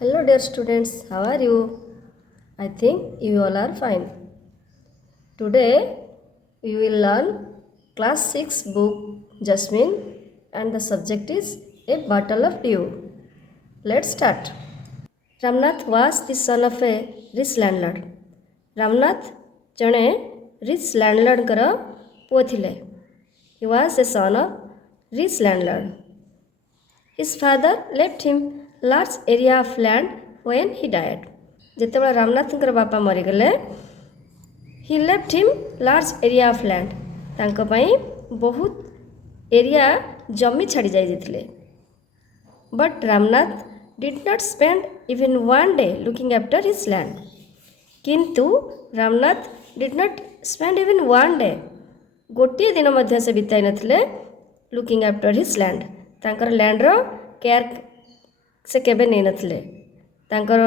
Hello, dear students, how are you? I think you all are fine. Today, we will learn class 6 book Jasmine and the subject is A Bottle of Dew. Let's start. Ramnath was the son of a rich landlord. Ramnath ଜଣେ rich landlordଙ୍କର ପୁଅ ଥିଲେ. He was a son of rich landlord. His father left him large area of land when he died. ଯେତେବେଳେ ରାମନାଥଙ୍କର ବାପା ମରିଗଲେ he left him large area of land. ତାଙ୍କ ପାଇଁ ବହୁତ area ଜମି ଛାଡ଼ି ଯାଇଥିଲେ. But Ramnath did not spend even one day looking after his land. କିନ୍ତୁ Ramnath did not spend even one day ଗୋଟିଏ ଦିନ ମଧ୍ୟ ସେ ବିତାଇ ନଥିଲେ looking after his land. ତାଙ୍କର ଲ୍ୟାଣ୍ଡର କେୟାର ସେ କେବେ ନେଇନଥିଲେ. ତାଙ୍କର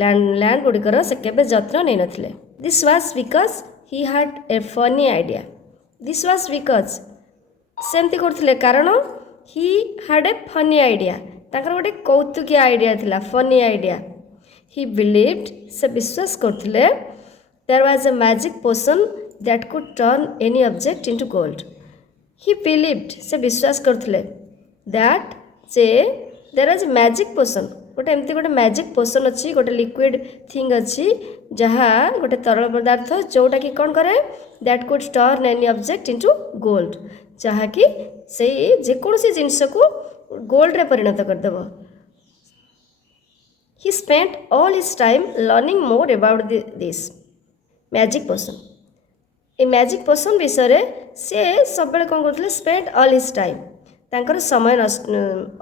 ଲ୍ୟାଣ୍ଡ ଗୁଡ଼ିକର ସେ କେବେ ଯତ୍ନ ନେଇନଥିଲେ. This was because he had a funny idea. This was because ସେମିତି କରୁଥିଲେ କାରଣ he had a funny idea. ତାଙ୍କର ଗୋଟେ କୌତୁକିଆ ଆଇଡ଼ିଆ ଥିଲା, ଫନି ଆଇଡ଼ିଆ. ହି ବିଲିଭ୍ଡ ସେ ବିଶ୍ୱାସ କରୁଥିଲେ there was a magic potion that could turn any object into gold. He believed ସେ ବିଶ୍ୱାସ କରୁଥିଲେ ଦ୍ୟାଟ୍ ଯେ there was a magic potion, ଗୋଟେ ଏମିତି ଗୋଟେ ମ୍ୟାଜିକ୍ ପୋସନ୍ ଅଛି, ଗୋଟେ ଲିକ୍ୱିଡ଼ ଥିଙ୍ଗ ଅଛି ଯାହା ଗୋଟେ ତରଳ ପଦାର୍ଥ ଯେଉଁଟାକି କ'ଣ କରେ that could turn any object into gold, ଯାହାକି ସେଇ ଯେକୌଣସି ଜିନିଷକୁ ଗୋଲ୍ଡରେ ପରିଣତ କରିଦେବ. He spent all his time learning more about this magic potion. ଏ ମ୍ୟାଜିକ୍ ପୋସନ୍ ବିଷୟରେ ସେ ସବୁବେଳେ କ'ଣ କରୁଥିଲେ ସ୍ପେଣ୍ଡ ଅଲ୍ ହିଜ୍ ଟାଇମ୍, ତାଙ୍କର ସମୟ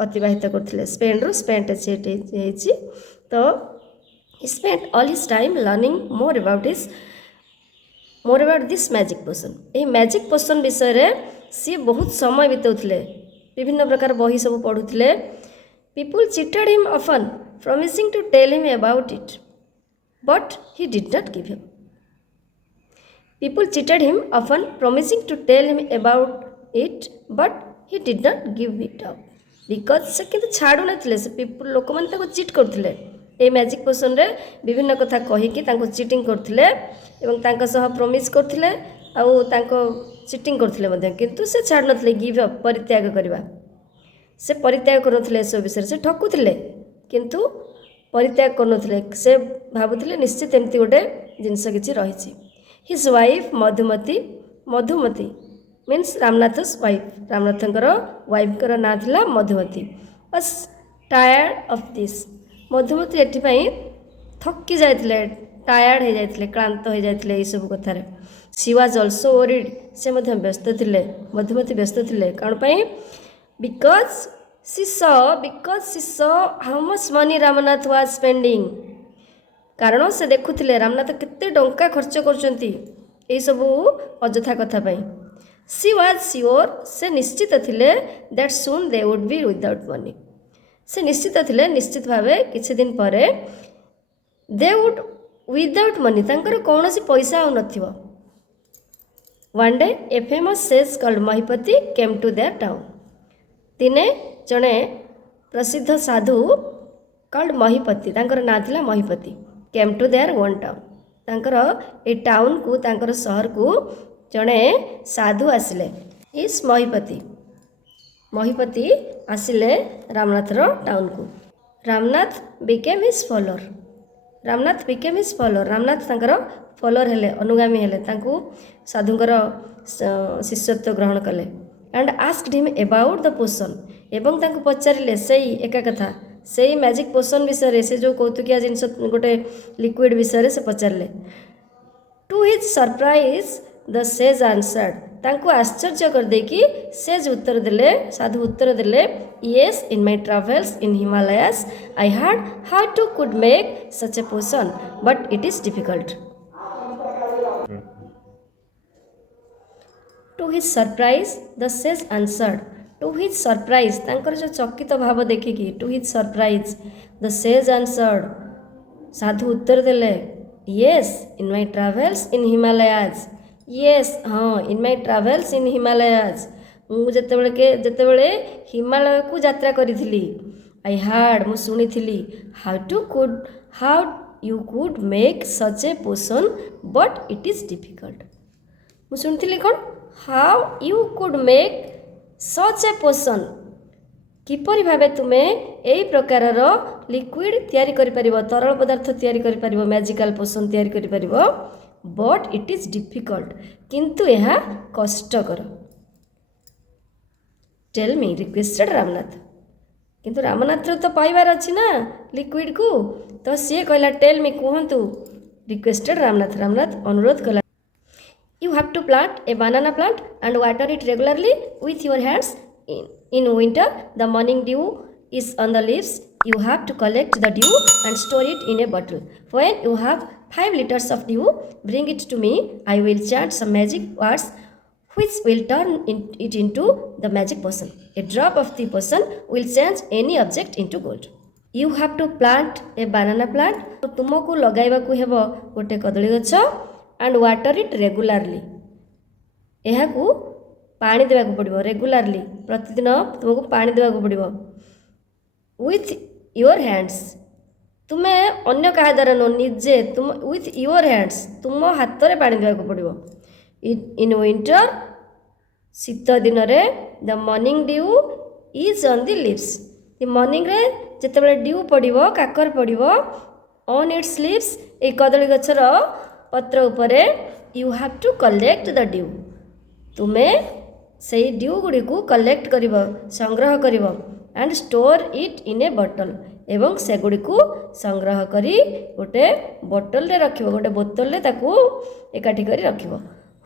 ଅତିବାହିତ କରୁଥିଲେ. ସ୍ପେଣ୍ଡରୁ ସ୍ପେଣ୍ଟ ହେଇଛି ତ he spent all his time learning more about this magic potion. ଏହି ମ୍ୟାଜିକ୍ ପୋସନ୍ ବିଷୟରେ ସିଏ ବହୁତ ସମୟ ବିତାଉଥିଲେ, ବିଭିନ୍ନ ପ୍ରକାର ବହି ସବୁ ପଢ଼ୁଥିଲେ. People cheated him often promising to tell him about it but he did not give him. People cheated him often, promising to tell him about it, but he did not give it up. Because ସେ କିନ୍ତୁ ଛାଡ଼ୁ ନଥିଲେ, ସେ ଲୋକମାନେ ତାଙ୍କୁ chit କରୁଥିଲେ. ଏ magic ପୋସନ୍ରେ ବିଭିନ୍ନ କଥା କହିକି ତାଙ୍କୁ ଚିଟିଂ କରୁଥିଲେ ଏବଂ ତାଙ୍କ ସହ ପ୍ରମିସ୍ କରୁଥିଲେ ଆଉ ତାଙ୍କ ଚିଟିଂ କରୁଥିଲେ ମଧ୍ୟ, କିନ୍ତୁ ସେ ଛାଡ଼ୁ ନଥିଲେ. ଗିଭ୍ ଅପ୍, ପରିତ୍ୟାଗ କରିବା, ସେ ପରିତ୍ୟାଗ କରୁନଥିଲେ. ଏସବୁ ବିଷୟରେ ସେ ଠକୁଥିଲେ କିନ୍ତୁ ପରିତ୍ୟାଗ କରୁନଥିଲେ. ସେ ଭାବୁଥିଲେ ନିଶ୍ଚିତ ଏମିତି ଗୋଟେ ଜିନିଷ କିଛି ରହିଛି. His wife Madhumati means Ramnath's wife. ରାମନାଥଙ୍କର ୱାଇଫ୍ଙ୍କର ନାଁ ଥିଲା Madhumati. was tired of this. Madhumati ଏଥିପାଇଁ ଥକି ଯାଇଥିଲେ, ଟାୟାର୍ଡ ହେଇଯାଇଥିଲେ, କ୍ଳାନ୍ତ ହେଇଯାଇଥିଲେ ଏଇସବୁ କଥାରେ. she was also worried. ସେ ମଧ୍ୟ ବ୍ୟସ୍ତ ଥିଲେ, ମଧୁମତି ବ୍ୟସ୍ତ ଥିଲେ. କ'ଣ ପାଇଁ? because she saw how much money Ramnath was spending. କାରଣ ସେ ଦେଖୁଥିଲେ ରାମନାଥ କେତେ ଟଙ୍କା ଖର୍ଚ୍ଚ କରୁଛନ୍ତି ଏଇସବୁ ଅଯଥା କଥା ପାଇଁ. ସି ୱାଜ୍ ସିଓର, ସେ ନିଶ୍ଚିତ ଥିଲେ that soon they would be without money. ସେ ନିଶ୍ଚିତ ଥିଲେ ନିଶ୍ଚିତ ଭାବେ କିଛି ଦିନ ପରେ ଦେ ଉଡ୍ ୱିଦାଉଟ୍ ମନି, ତାଙ୍କର କୌଣସି ପଇସା ଆଉ ନଥିବ. ୱାନ୍ ଡେ ଏ ଫେମସ୍ ସେଜ୍ କଲ୍ଡ ମହିପତି କେମ୍ ଟୁ ଦେୟାର ଟାଉନ୍. ଦିନେ ଜଣେ ପ୍ରସିଦ୍ଧ ସାଧୁ କଲ୍ଡ ମହିପତି, ତାଙ୍କର ନାଁ ଥିଲା ମହିପତି, କେମ୍ ଟୁ ଦେୟାର ଓନ୍ ଟାଉନ୍. ତାଙ୍କର ଏ ଟାଉନ୍କୁ, ତାଙ୍କର ସହରକୁ ଜଣେ ସାଧୁ ଆସିଲେ. ଇସ୍ ମହିପତି ଆସିଲେ ରାମନାଥର ଟାଉନ୍କୁ. Ramnath became his follower. Ramnath ତାଙ୍କର ଫଲୋଅର୍ ହେଲେ, ଅନୁଗାମୀ ହେଲେ, ତାଙ୍କୁ ସାଧୁଙ୍କର ଶିଷ୍ୟତ୍ୱ ଗ୍ରହଣ କଲେ. ଆଣ୍ଡ ଆସ୍କଡ୍ ହିମ୍ ଏବାଉଟ୍ ଦ ପୋସନ୍, ଏବଂ ତାଙ୍କୁ ପଚାରିଲେ ସେଇ ଏକା କଥା, ସେଇ ମ୍ୟାଜିକ୍ ପୋସନ୍ ବିଷୟରେ, ସେ ଯେଉଁ କୌତୁକିଆ ଜିନିଷ ଗୋଟେ ଲିକ୍ୱିଡ଼ ବିଷୟରେ ସେ ପଚାରିଲେ. To his surprise the sage answered. ତାଙ୍କୁ ଆଶ୍ଚର୍ଯ୍ୟ କରିଦେଇକି ସେଜ୍ ଉତ୍ତର ଦେଲେ, ସାଧୁ ଉତ୍ତର ଦେଲେ, yes, in my travels in Himalayas I heard how to could make such a potion but it is difficult. To his surprise the sage answered. To his surprise, ତାଙ୍କର ଯେଉଁ ଚକିତ ଭାବ ଦେଖିକି, to his surprise the sage answered, ସାଧୁ ଉତ୍ତର ଦେଲେ, yes, in my travels in Himalayas. Yes, ହଁ, in my travels in ହିମାଲୟାଜ୍, ମୁଁ ଯେତେବେଳେ ହିମାଳୟକୁ ଯାତ୍ରା କରିଥିଲି, I heard ମୁଁ ଶୁଣିଥିଲି how you could make such a potion but it is difficult। ମୁଁ ଶୁଣିଥିଲି କ'ଣ how you could make such a potion କିପରି ଭାବେ ତୁମେ ଏହି ପ୍ରକାରର ଲିକ୍ୱିଡ଼ ତିଆରି କରିପାରିବ, ତରଳ ପଦାର୍ଥ ତିଆରି କରିପାରିବ, ମ୍ୟାଜିକାଲ ପୋସନ୍ ତିଆରି କରିପାରିବ, ବଟ୍ ଇଟ୍ ଇଜ୍ ଡିଫିକଲ୍ଟ କିନ୍ତୁ ଏହା କଷ୍ଟକର। Tell me requested Ramnath. କିନ୍ତୁ ରାମନାଥର ତ ପାଇବାର ଅଛି ନା ଲିକ୍ୱିଡ଼କୁ, ତ ସିଏ କହିଲା ଟେଲ୍ ମି କୁହନ୍ତୁ ରିକ୍ୱେଷ୍ଟେଡ୍ ରାମନାଥ। ରାମନାଥ ଅନୁରୋଧ କଲା you have to plant a banana plant and water it regularly with your hands in winter the morning dew is on the leaves you have to collect the dew and store it in a bottle when you have 5 liters of dew bring it to me I will chant some magic words which will turn it into the magic potion a drop of the potion will change any object into gold you have to plant a banana plant तुमको लगाइबाकू हेबो गोटे कदली गछ and water it regularly एहाकू पानी देवाकू पड़िबो रेगुलारली प्रतिदिन तुमको पानी देवाकू पड़िबो with your hands तुमे अन्य कहा द्वारा नो निजे तुम with your hands तुम हाथ रे पानी देवाकू पड़िबो in winter शीत दिन रे the morning dew is on the leaves the morning रे जेतेबेले ड्यू पड़िबो काकर पड़िबो on its leaves ए कदली गछर पत्र उपरे you have to collect the dew तुमे से ड्यू गुड़ी को कलेक्ट करिवो संग्रह करिवो and store it in a bottle एवं से गुड़ी को संग्रह करी गोटे बोतल रे रखिवो गोटे बोतल रे ताकू एकाठी करी रखिवो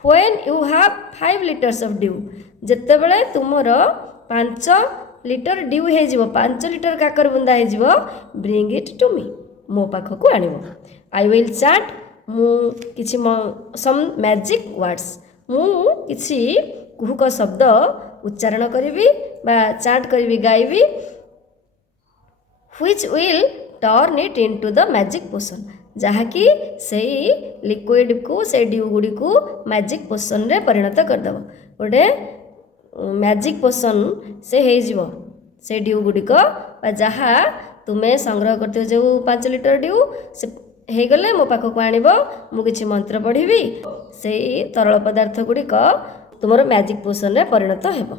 when you have 5 litres of dew जेतेबेले तुमर 5 लिटर ड्यू हे जिवो 5 लिटर काकर बुंदा हे जिवो ब्रिंग इट टू मी मो पाखकू आनिवो आई विल चैट मु किछि सम मैजिक वर्ड्स मु किछि कुहुक शब्द उच्चारण करिवि बा चांट करिवि गाइबि which will turn it into the magic potion जहाँकि सेई लिक्विड को से ड्यू गुडी को मैजिक पोशन रे परिणत कर दबो गोटे मैजिक पोशन से हे जिवो से ड्यू गुडी को बा जहाँ तुमे संग्रह करते जो 5 लिटर ड्यू से हे गले मो पाखक आनिबो मु किछि मंत्र पढ़िबी से तरल पदार्थ गुड़िक तुमर मैजिक पोशन रे परिणत हेबो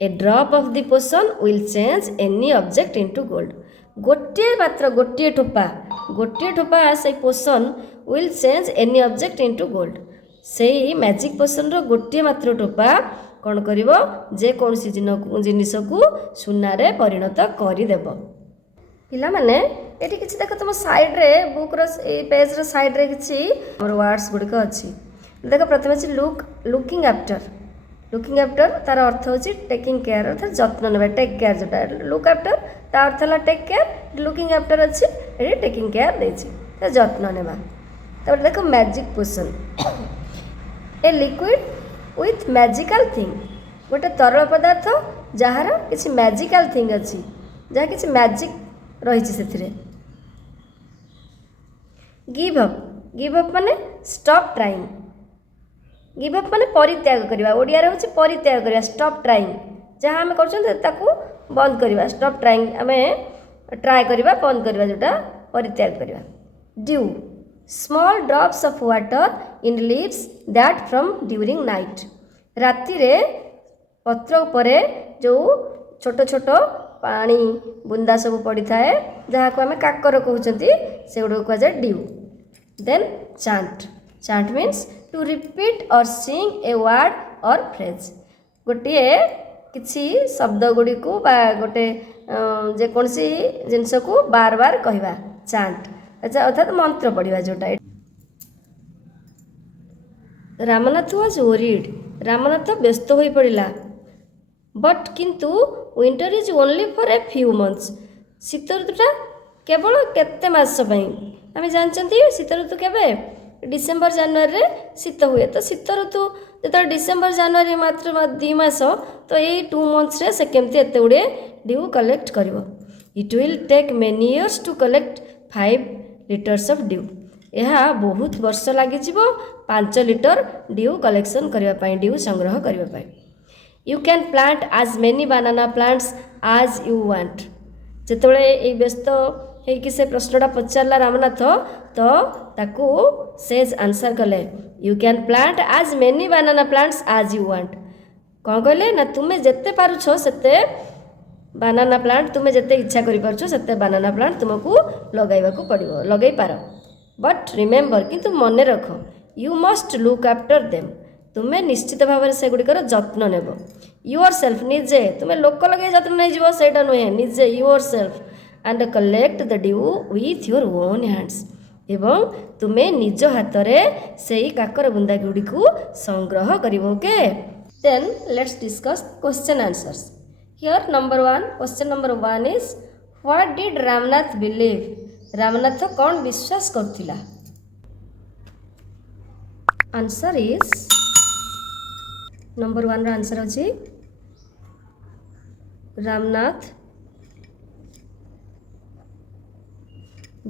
a drop of the potion will change any object into gold गोटे मात्र गोटे ठोपा से potion will change any object into gold से मैजिक पोशन रो गोटे मात्र ठोपा कौन करिवो जे कोनसी जिनिस को सुना रे परिणत करि देबो पिला माने एठी किछि देख तुम साइड रे बुक रो पेज रो साइड रे किछि हमर वर्ड्स गुडिक अछि देख प्रथम अछि लुकिंग आफ्टर तार अर्थ होछि टेकिंग केयर अर्थात जत्न नेबा टेक केयर जोटा लुक आफ्टर ता अर्थ ला टेक केयर लुकिंग आफ्टर अछि एठी टेकिंग केयर देछि त जत्न नेबा तब देख magic potion a liquid with magical thing गोटे तरल पदार्थ जहार किछि मैजिकल थिंग अछि जहा किछि मैजिक रही से गिव अप माने स्टॉप ट्राइंग गिव अप माने परित्याग करवा ओडिया रे होछि परित्याग करवा स्टॉप ट्राइंग जहाँ आम कर बंद करवा स्टॉप ट्राइंग आम ट्राए करवा बंद करवा जोटा परित्याग करवा due small drops of water in leaves that from during night राति रे पत्र उपरे जो छोट छोट पानी बुंदा सब पड़ी थाए जहाँ को आम काकर कहते से गुड़ कहुए dew then chant means to repeat or sing a word और फ्रेज गोटे किसी शब्द गुड़ी को गोटे जेकोसी जिनस को बार बार कहवा चांट अच्छा अर्थात मंत्र पढ़ा जोटा रामनाथ वाज वरीड रामनाथ व्यस्त हो पड़ा बट किंतु winter is only for a few months शीत ऋतुटा केवल केते मास आम जानते शीत ऋतु केवे डिसेम्बर जानुरी शीत हुए तो शीत ऋतु जो डिसेम्बर जानुरी मात्र 2 मास तो यही 2 मंथ्स रे से केमती एत गुड़े ड्यू कलेक्ट कर it will take many years to collect 5 litres of dew यह बहुत वर्ष लगे 5 लिटर ड्यू कलेक्शन करने ड्यू संग्रह करने You can plant as many banana plants as you want. ଯେତେବେଳେ ଏଇ ବ୍ୟସ୍ତ ହେଇକି ସେ ପ୍ରଶ୍ନଟା ପଚାରିଲା ରାମନାଥ ତ ତାକୁ ସେଜ୍ ଆନ୍ସର୍ କଲେ you can plant as many banana plants as you want. କ'ଣ କହିଲେ ନା ତୁମେ ଯେତେ ପାରୁଛ ସେତେ ବାନାନା ପ୍ଲାଣ୍ଟ ତୁମେ ଯେତେ ଇଚ୍ଛା କରିପାରୁଛ ସେତେ ବାନାନା ପ୍ଲାଣ୍ଟ ତୁମକୁ ଲଗାଇବାକୁ ପଡ଼ିବ, ଲଗାଇ ପାର। ବଟ୍ ରିମେମ୍ବର, କିନ୍ତୁ ମନେ ରଖ, you must look after them, ତୁମେ ନିଶ୍ଚିତ ଭାବରେ ସେଗୁଡ଼ିକର ଯତ୍ନ ନେବ। ୟୁଅର୍ ସେଲ୍ଫ, ନିଜେ, ତୁମେ ଲୋକ ଲଗାଇ ଯତ୍ନ ନେଇଯିବ ସେଇଟା ନୁହେଁ, ନିଜେ yourself and collect the dew with your own hands, ଏବଂ ତୁମେ ନିଜ ହାତରେ ସେଇ କାକର ବୁନ୍ଦା ଗୁଡ଼ିକୁ ସଂଗ୍ରହ କରିବ। Okay, then let's discuss question answers. Here number 1, question number 1 is what did Ramnath believe? Ramnath କ'ଣ ବିଶ୍ୱାସ କରୁଥିଲା? आंसर इज नंबर 1 रा आंसर अछि Ramnath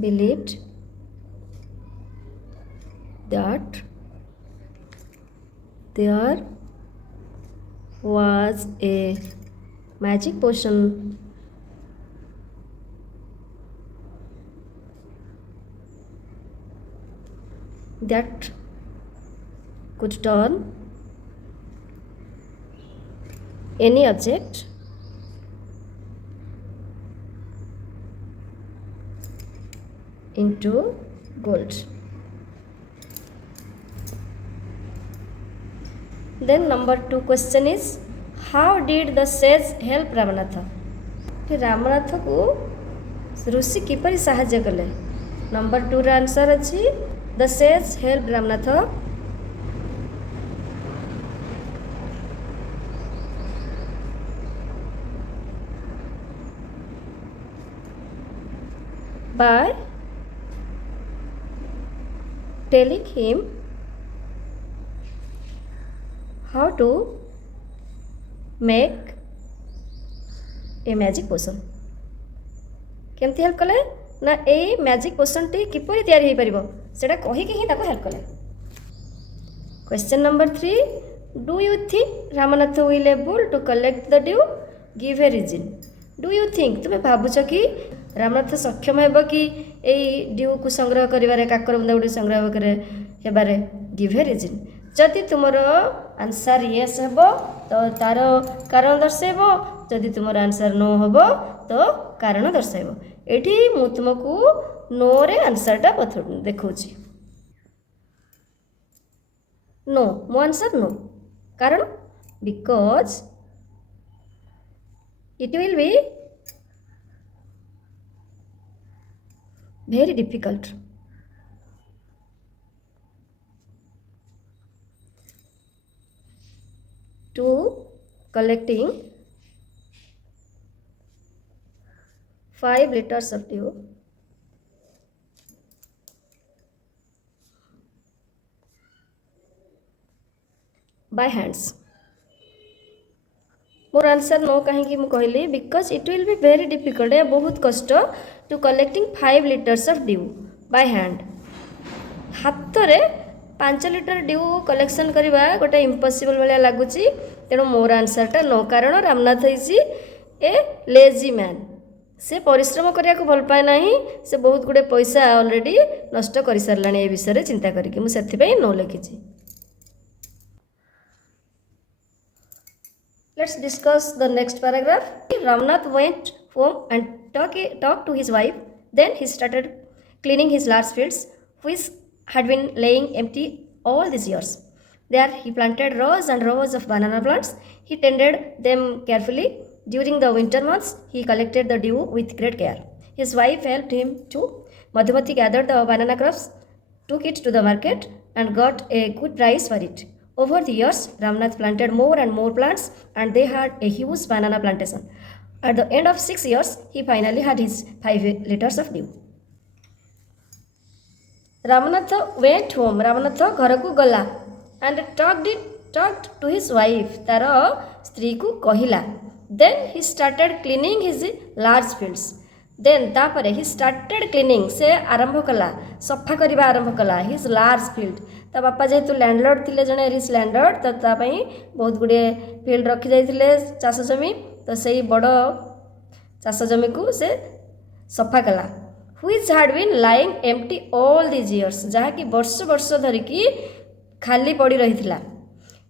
believed that there was a magic potion that could turn any object into gold. Then number 2 question is how did the sage help Ramanatha? Ramnath को ऋषि किपरि साहाय्य कले? Number 2 रा answer अछि the sage helped Ramanatha by telling him how to make a magic potion. केमती help कले ना a magic potion T किपरि तैयारी हो पारिबो सेटा कहि के ही ताको हेल्प कले। Question number 3, do you think Ramnath will able to collect the dew? Give a reason. Do you think, तुम भावुच कि रामनाथ सक्षम हेब कि एई ड्यू को संग्रह करिवारे काकर बुंदा गुडी संग्रह हेबारे? Give a reason. जदि तुमर आंसर यस हेबो तो तार कारण दर्शाइबो, जदि तुमर आंसर नो हेबो तो कारण दर्शाइबो। एठी मु तुमको नो रे आंसरटा देखौछि। नो, मो आंसर नो, कारण because it will B very difficult to collecting 5 liters of dew by hands. मोर आंसर नो कहीं कहली because it will be very difficult, या बहुत कष्ट to collecting 5 liters of dew by hand. हाथ रे 5 लिटर ड्यू कलेक्शन करवा गोटे इम्पॉसिबल भाया लगुच, तेणु मोर आंसरटा नो, कारण Ramnath is a lazy man, से परिश्रम करने को भल पाए ना, से बहुत गुड़े पैसा ऑलरेडी नष्ट कर सारा ए विषय चिंता करके मुझे नो लिखी। Let's discuss the next paragraph. Ramnath went home and talked to his wife. Then he started cleaning his large fields, which had been laying empty all these years. There he planted rows and rows of banana plants. He tended them carefully. During the winter months, he collected the dew with great care. His wife helped him too. Madhumati gathered the banana crops, took it to the market, and got a good price for it. Over the years, Ramnath planted more and more plants, and they had a huge banana plantation. At the end of 6 years, he finally had his 5 liters of dew. Ramnath went home. Ramnath घर को गला and talked to his wife. तार स्त्री को कहिला. Then he started cleaning his large fields. Then तापरे he started cleaning, से आरंभ कला, सफा करवा आरंभ कला his large field. ता बापा जेहेतु लैंडलॉर्ड थिले, जने रिच लैंडलॉर्ड, तो तापाई बहुत गुड़े फील्ड रखी जाइथिले चाष जमी, तो सही बड़ चाष जमी को से सफा कला which had been lying empty all these years जहाँकि वर्ष वर्ष धरिकी खाली पड़ी रही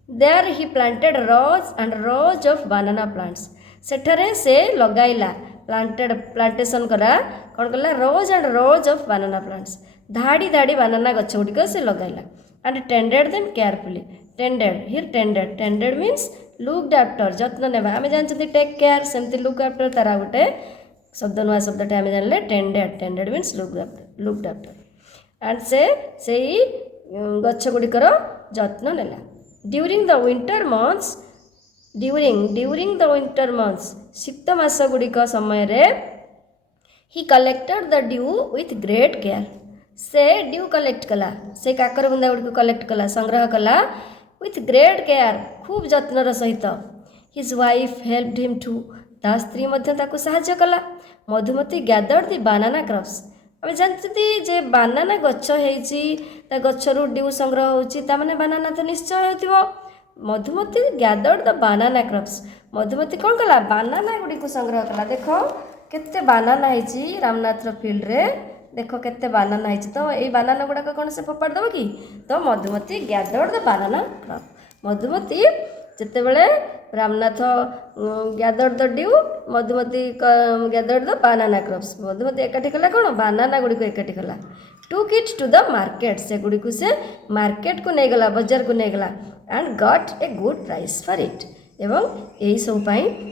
there he planted rows and rows of banana plants सेठरे से लगाइला प्लांटेशन करा कौन कला रज and rows of banana plants धाड़ी धाड़ी बनाना गछ गुड़िक से लगाइला and tended them carefully tended means looked after जत्न नेबा आमे जानछथि टेक केयर सेमति लुक आफ्टर तारा गोटे शब्द नुआ शब्दटे आमे जानले tended means looked after and से गछ गुड़िकर जत्न नेला ड्यूरिंग द विंटर मंथ्स शीत मास गुड़िक समय रे ही collected the due with great care से ड्यू कलेक्ट कला से काकर बुंदा गुड़िक कलेक्ट कला संग्रह कला विथ ग्रेट केयर खूब जत्नर सहित his wife helped him to ता स्त्री मध्य ताको सहाय्य कला Madhumati gathered the banana crops आम जानते जे बानाना गछ है गचर ड्यू संग्रह होता माने बानाना तो निश्चय हो Madhumati gathered the banana crops Madhumati कौन कला बानाना गुड़ी को संग्रह कला देख केते बानाना है रामनाथ फील्ड रे देख केते बानाना है तो ये बानाना गुड़ाक कौन से फोपाड़ दब कि तो Madhumati gathered the banana crop Madhumati जितेबले Ramnath gathered the dew Madhumati gathered the banana crops Madhumati एकाठी कला कौन बानाना गुड़ी को एकाठी कला took it to the market से गुड़ी को से मार्केट को नहीं गला बाजार को नहीं गला and got a good price for it एवं यही सब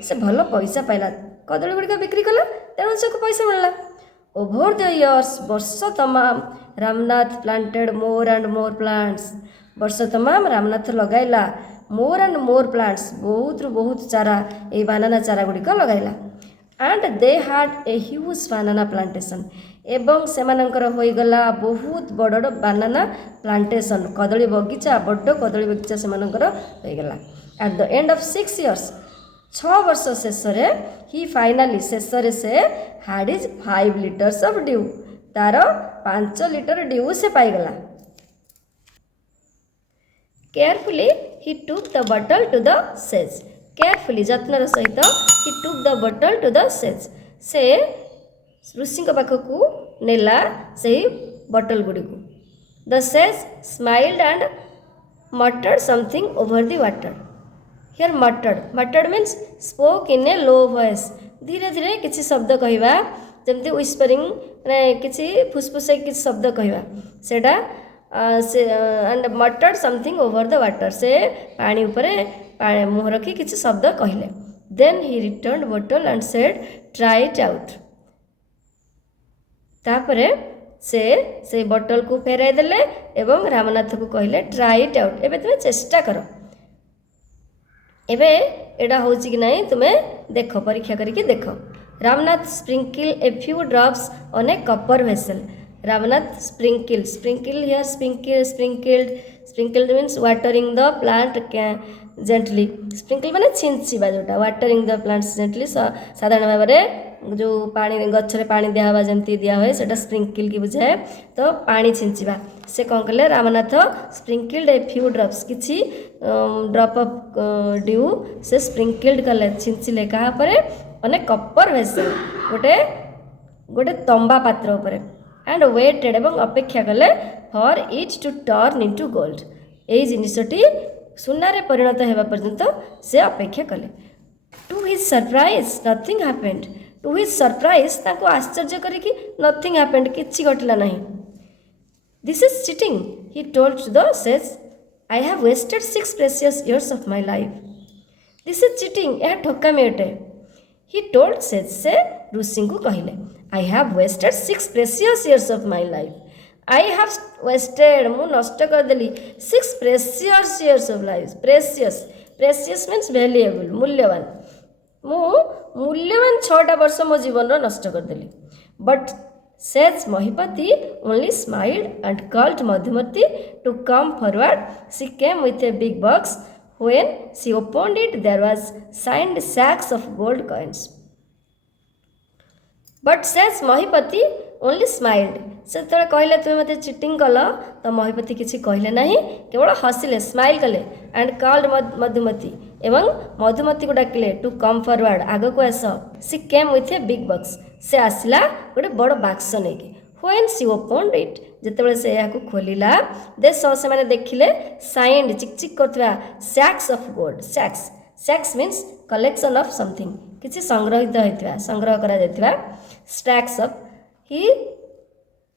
से भल पैसा पाइला कदली गुड़िक बिक्री कला तेणु से पैसा मिलला ओवर द इयर्स वर्ष तमाम Ramnath planted more and more plants वर्ष तमाम रामनाथ लगाइला मोर एंड मोर प्लांट्स बहुत रु बहुत चारा ये बानाना चारा गुड़िक लगाइला एंड दे हाड ए ह्यूज बानाना प्लांटेशन एवं सेमानंकर होइगला बहुत बड़ बानाना प्लांटेशन कदली बगीचा बड़ कदली बगीचा सेमानंकर होइगला at the end of 6 years 6 वर्ष शेष ही फाइनाली शेष से हाड इज 5 लीटर्स ऑफ ड्यू तार 5 लीटर ड्यू से पाइगला केयरफुली ही टुक द बटल टू द सेज केयरफुली जत्नर सहित ही टुक द बटल टू द सेज से ऋषि पाखक नेला से बटल गुड़ी को the sage smiled and मटर्ड something over the water here मटर्ड means spoke in A low voice धीरे धीरे किसी शब्द कहवा जमती व्हिस्परिंग माने किसी फुसफुसे किसी शब्द कहवा सेटा and मटर्ड something over the water से पानी उपरे मुँह रखी किसी शब्द कहले देन ही रिटर्न बटल and said try it out तापरे से बटल को फेराई देले एवं रामनाथ को कहले ट्राई इट आउट एबे तुम चेष्टा कर एबे एडा होची कि नहीं तुम्हें देख परीक्षा करके देख Ramnath sprinkle a few drops on a copper vessel Ramnath sprinkle here sprinkled means watering the plant gently sprinkle माने छिंचिबा जोटा वाटरिंग द प्लांट्स जेंटली साधारण भाव में जो पानी गछरे पानी दिया जमती दिया हुए सेटा स्प्रिंकिल की बुझाए तो पानी छिंचिबा से कौन कले रामनाथ स्प्रिंकिल्ड ए फ्यू ड्रॉप्स किछि ड्रॉप ऑफ ड्यू से स्प्रिंकिल्ड कले छिंचिले कहा परे अने कपर वेसल गोटे तंबा पात्र उपरे एंड वेटेड एवं अपेक्षा कले for it to turn into gold यही जिनसटी सुनारे परिणत होगा पर्यंत से अपेक्षा कले to his surprise nothing happened to his surprise ताको आश्चर्य करिकी नथिंग हैपेंड किछि घटिला नहीं this is cheating he told to the sage I have wasted 6 precious years of my life this is cheating यह ठकामी अटे ही टोल्ड सेज से ऋषि को कहले I have wasted 6 precious years of my life I have wasted मु नष्ट कर देली 6 precious years of life precious means valuable मूल्यवान मु मूल्यवान 6टा वर्ष मो जीवन नष्ट कर देली but sage Mahipati only smiled and called Madhumati to come forward she came with a big box when she opened it there was shined sacks of gold coins but sage Mahipati only smiled से तो कहले तुम मत चिटिंग कल तो महिपति किसी कहले ना केवल हसिले स्माइल कले एंड कॉल्ड मधुमती एवं मधुमती को डाकिले टू कम फॉरवर्ड आग को आस she came with a big box से आसला गोटे बड़ बाक्स नहीं व्हेन सी ओपन्ड इट जितेबाला से यहाँ खोलिला दे सो से मैंने देखिले साइंड चिकचिक करथिबा sacks of gold sacks means collection of something किसी संग्रहित होइतिबा संग्रह करा जाइतिबा स्टैक्स ऑफ ही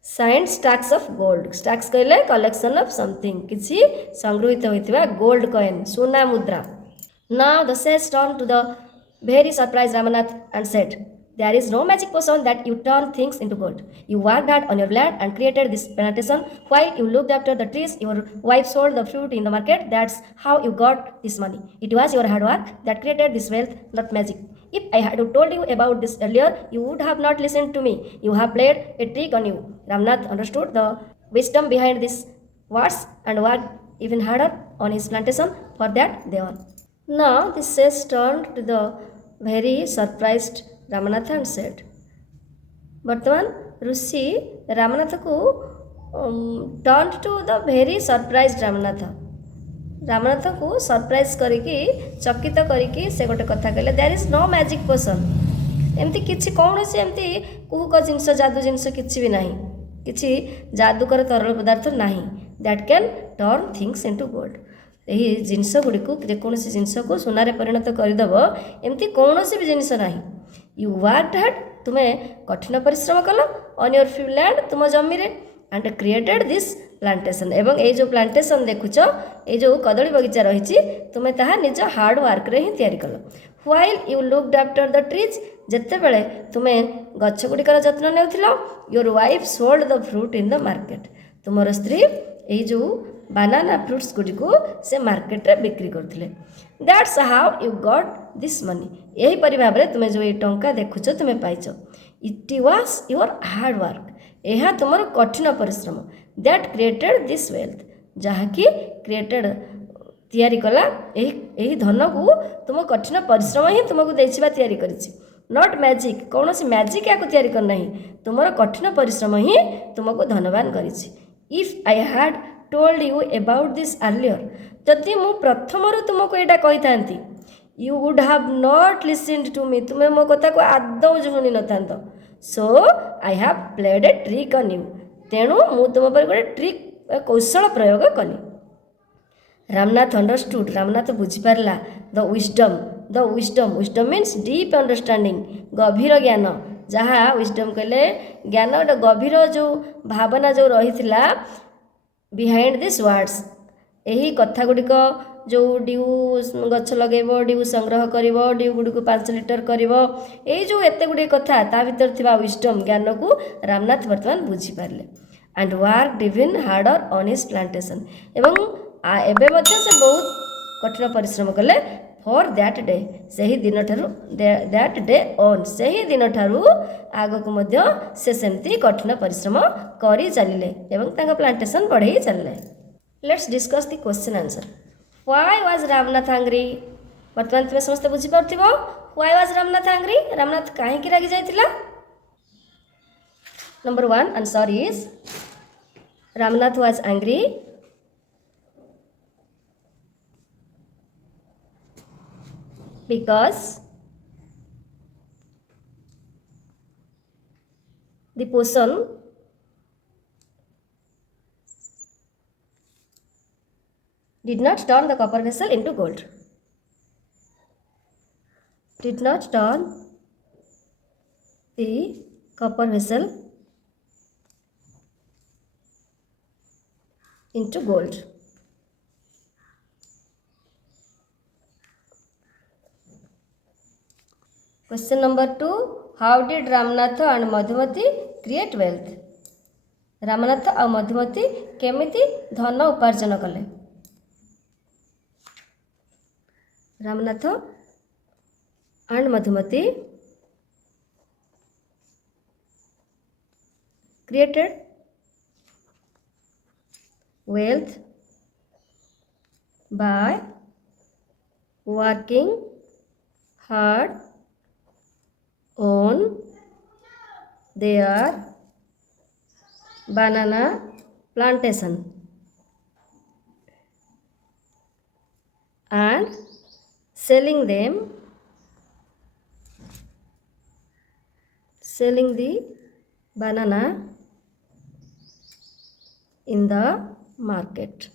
shined stacks of gold stacks कहले कलेक्शन ऑफ समथिंग किसी संग्रहित होइतिबा गोल्ड कॉइन सोना मुद्रा. Now the sage turned to the very surprised Ramanath and said, "There is no magic potion that you turn things into gold. You worked hard on your land and created this plantation while you looked after the trees. Your wife sold the fruit in the market. That's how you got this money. It was your hard work that created this wealth, not magic. If I had told you about this earlier, you would have not listened to me. You have played a trick on you." Ramnath understood the wisdom behind these words and worked even harder on his plantation for that day on. Now the sage turned to the very surprised Ramanatha and said, वर्तमान ऋषि रामनाथ को turn to the very surprise Ramnath को surprise करिकी चकित करिकी से गोटे कथा कहले there is no magic potion एमती किछि कौनसी एमती कुहुक जिनस जादू जिनस किछि भी नाही किछि जादूकर तरल पदार्थ नाही that can turn things into gold यही जिनस गुड़ी को जेकोसी जिनस को सोनारे परिणत करदेव एमती कौनसी भी जिनस ना यू वर्कड हार्ड तुम्हें कठिन परिश्रम कल ऑन योर फ्यू लैंड तुम जमी एंड क्रिएटेड दिस प्लांटेशन एवं ये जो प्लांटेशन देखुच ये जो कदली बगीचा रही तुम्हें ताहा निज हार्ड वर्क रे ही तैयारी कल while you looked after the trees जिते बेले तुम्हें गछ गुड़िकर जत्न नेउथिल your wife sold the fruit in the market तुमर स्त्री यही जो बानाना फ्रुट्स गुड़ी को से मार्केट रे बिक्री करथिले that's how you got this money यही परि भाव रे तुमे जो ये टंका देखुछ तुमे पाइछ it was your hard work यह तुमर कठिन परिश्रम दैट क्रिएटेड दिस वेल्थ जहाँकि क्रिएटेड तैयारी कला यही धन को तुम कठिन परिश्रम ही तुमको देछिबा तैयारी करिछि नॉट मैजिक कौन सी मैजिक या तैयारी करना ही तुमर कठिन परिश्रम ही तुमको धनवान करिछि if I had told you about this earlier जदि मु प्रथम तुमको यहाँ कही था you would have not listened to me तुम्हें मो कथा को आदौ शुणी न था so I have played a trick on you तेणु मु तुम पर गोटे ट्रिक कौशल प्रयोग कली रामनाथ अंडरस्टूड रामनाथ बुझीपारा the wisdom means deep understanding गभीर ज्ञान जहाँ विजडम कहले ज्ञान गोटे गभीर जो भावना जो रही बिहाइंड दिस वर्ड्स यही कथा गुड़िक जो ड्यू गछ लगेब ड्यू संग्रह कर ड्यू गुड़ी को 5 लिटर कर यही जो एत गुड़े कथा ता भीतर थिबा विजडम ज्ञान को रामनाथ वर्तमान बुझीपारे and work even harder on his plantation एवं एबे मध्य से बहुत कठिन परिश्रम कले फॉर दैट डे सही दिन ठारू दैट डे ऑन सही दिन ठारू आग को मध्य से सेमती कठिन परिश्रम करी चलिले एवं तांका प्लांटेशन बढ़ई चलिले let's discuss the question answer why was Ramnath angry वर्तमान तुम समस्त बुझी पारथिबो why was Ramnath angry Ramnath काहे की रागी जायतिला number 1 answer is Ramnath was angry because the potion did not turn the copper vessel into gold. Did not turn the copper vessel into gold. Question number 2. How did Ramnath and Madhumati create wealth? Ramnath और मधुमती केमिति धन उपार्जन कले Ramnath and Madhumati created wealth by working hard on their banana plantation and selling the banana in the market.